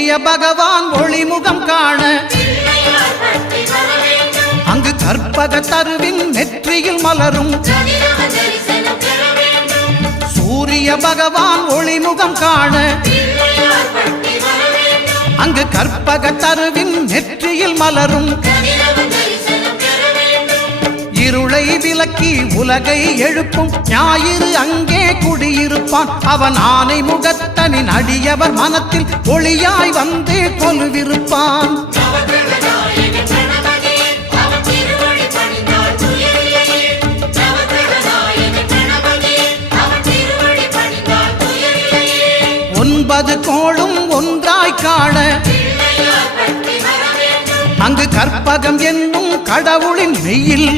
சூரிய பகவான் ஒளிமுகம் காண அங்கு கற்பக தருவின் நெற்றியில் மலரும் சூரிய பகவான் ஒளிமுகம் காண அங்கு கற்பக தருவின் நெற்றியில் மலரும் இருளை விலக்கி உலகை எழுப்பும் ஞாயிறு அங்கே குடியிருப்பான் அவன் ஆனை முகத்தனின் அடியவர் மனத்தில் ஒளியாய் வந்து கொலுவிருப்பான் ஒன்பது கோளும் ஒன்றாய் காண அங்கு கற்பகம் என்னும் கடவுளின் மெய்யில்